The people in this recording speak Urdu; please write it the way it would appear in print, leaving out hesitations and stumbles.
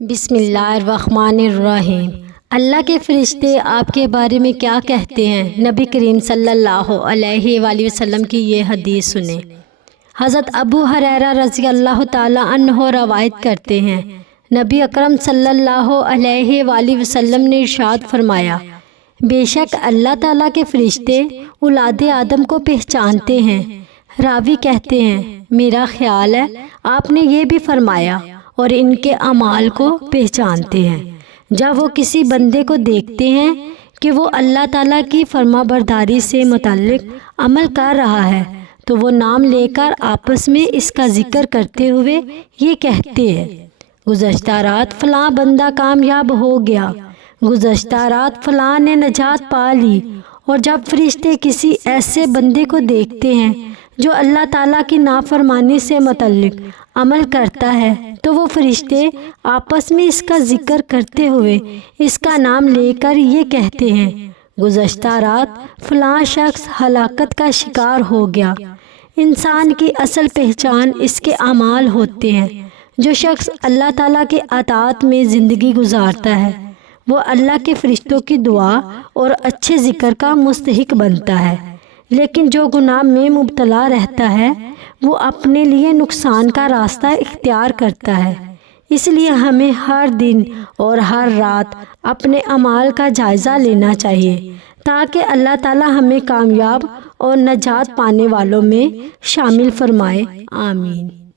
بسم اللہ الرحمن الرحیم۔ اللہ کے فرشتے آپ کے بارے میں کیا کہتے ہیں؟ نبی کریم صلی اللہ علیہ وآلہ وسلم کی یہ حدیث سنیں۔ حضرت ابو ہریرہ رضی اللہ تعالی عنہ روایت کرتے ہیں، نبی اکرم صلی اللہ علیہ وآلہ وسلم نے ارشاد فرمایا، بے شک اللہ تعالیٰ کے فرشتے اولاد آدم کو پہچانتے ہیں۔ راوی کہتے ہیں، میرا خیال ہے آپ نے یہ بھی فرمایا اور ان کے اعمال کو پہچانتے ہیں۔ جب وہ کسی بندے کو دیکھتے ہیں کہ وہ اللہ تعالیٰ کی فرما برداری سے متعلق عمل کر رہا ہے تو وہ نام لے کر آپس میں اس کا ذکر کرتے ہوئے یہ کہتے ہیں، گزشتہ رات فلاں بندہ کامیاب ہو گیا، گزشتہ رات فلاں نے نجات پا لی۔ اور جب فرشتے کسی ایسے بندے کو دیکھتے ہیں جو اللہ تعالیٰ کی نافرمانی سے متعلق عمل کرتا ہے تو وہ فرشتے آپس میں اس کا ذکر کرتے ہوئے اس کا نام لے کر یہ کہتے ہیں، گزشتہ رات فلاں شخص ہلاکت کا شکار ہو گیا۔ انسان کی اصل پہچان اس کے اعمال ہوتے ہیں۔ جو شخص اللہ تعالیٰ کے اطاعت میں زندگی گزارتا ہے وہ اللہ کے فرشتوں کی دعا اور اچھے ذکر کا مستحق بنتا ہے، لیکن جو گناہ میں مبتلا رہتا ہے وہ اپنے لیے نقصان کا راستہ اختیار کرتا ہے۔ اس لیے ہمیں ہر دن اور ہر رات اپنے اعمال کا جائزہ لینا چاہیے تاکہ اللہ تعالی ہمیں کامیاب اور نجات پانے والوں میں شامل فرمائے۔ آمین۔